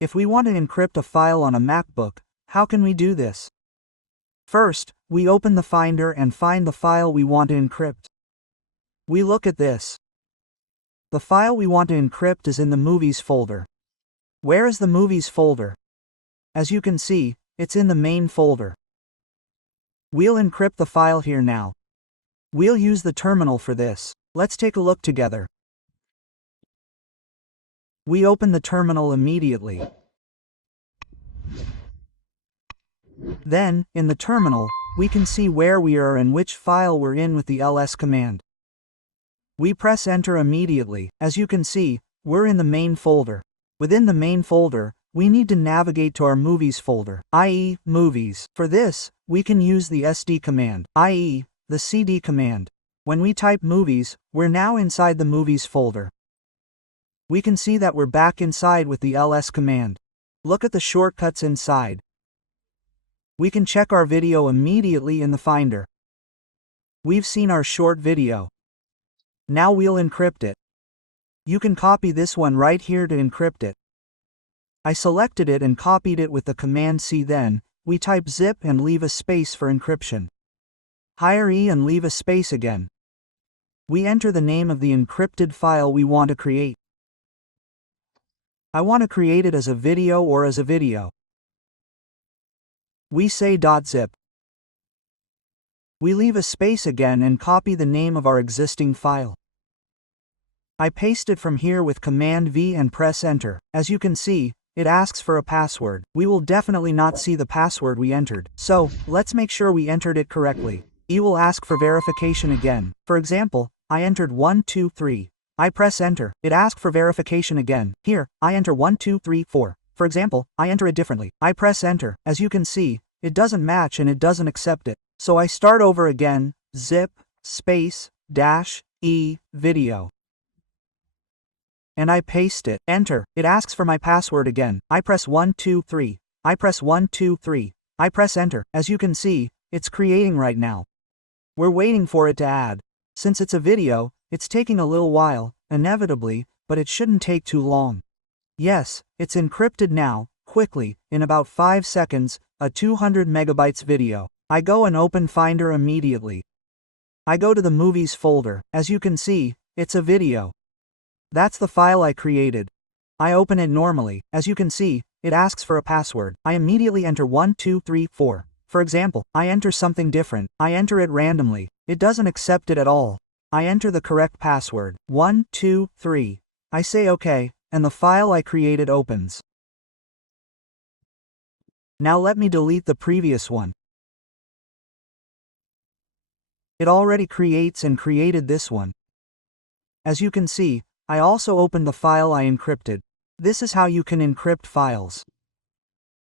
If we want to encrypt a file on a MacBook, how can we do this? First, we open the Finder and find the file we want to encrypt. We look at this. The file we want to encrypt is in the Movies folder. Where is the Movies folder? As you can see, it's in the main folder. We'll encrypt the file here now. We'll use the terminal for this. Let's take a look together. We open the terminal immediately. Then, in the terminal, we can see where we are and which file we're in with the ls command. We press enter immediately. As you can see, we're in the main folder. Within the main folder, we need to navigate to our Movies folder, i.e., Movies. For this, we can use the SD command, i.e., the CD command. When we type Movies, we're now inside the Movies folder. We can see that we're back inside with the ls command. Look at the shortcuts inside. We can check our video immediately in the Finder. We've seen our short video. Now we'll encrypt it. You can copy this one right here to encrypt it. I selected it and copied it with the command C. Then, we type zip and leave a space for encryption. Higher E and leave a space again. We enter the name of the encrypted file we want to create. I want to create it as a video or as a video. We say .zip. We leave a space again and copy the name of our existing file. I paste it from here with Command V and press enter. As you can see, it asks for a password. We will definitely not see the password we entered, so let's make sure we entered it correctly. E will ask for verification again. For example, I entered 123. I press enter. It asks for verification again. Here, I enter 1234. For example, I enter it differently. I press enter. As you can see, it doesn't match and it doesn't accept it. So I start over again, zip, space, dash, E, video. And I paste it. Enter. It asks for my password again. I press 123. I press 123. I press enter. As you can see, it's creating right now. We're waiting for it to add. Since it's a video, it's taking a little while, inevitably, but it shouldn't take too long. Yes, it's encrypted now, quickly, in about 5 seconds, a 200 megabytes video. I go and open Finder immediately. I go to the Movies folder. As you can see, it's a video. That's the file I created. I open it normally. As you can see, it asks for a password. I immediately enter 1234. For example, I enter something different. I enter it randomly. It doesn't accept it at all. I enter the correct password, 123. I say OK, and the file I created opens. Now let me delete the previous one. It already creates and created this one. As you can see, I also opened the file I encrypted. This is how you can encrypt files.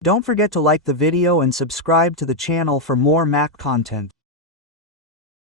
Don't forget to like the video and subscribe to the channel for more Mac content.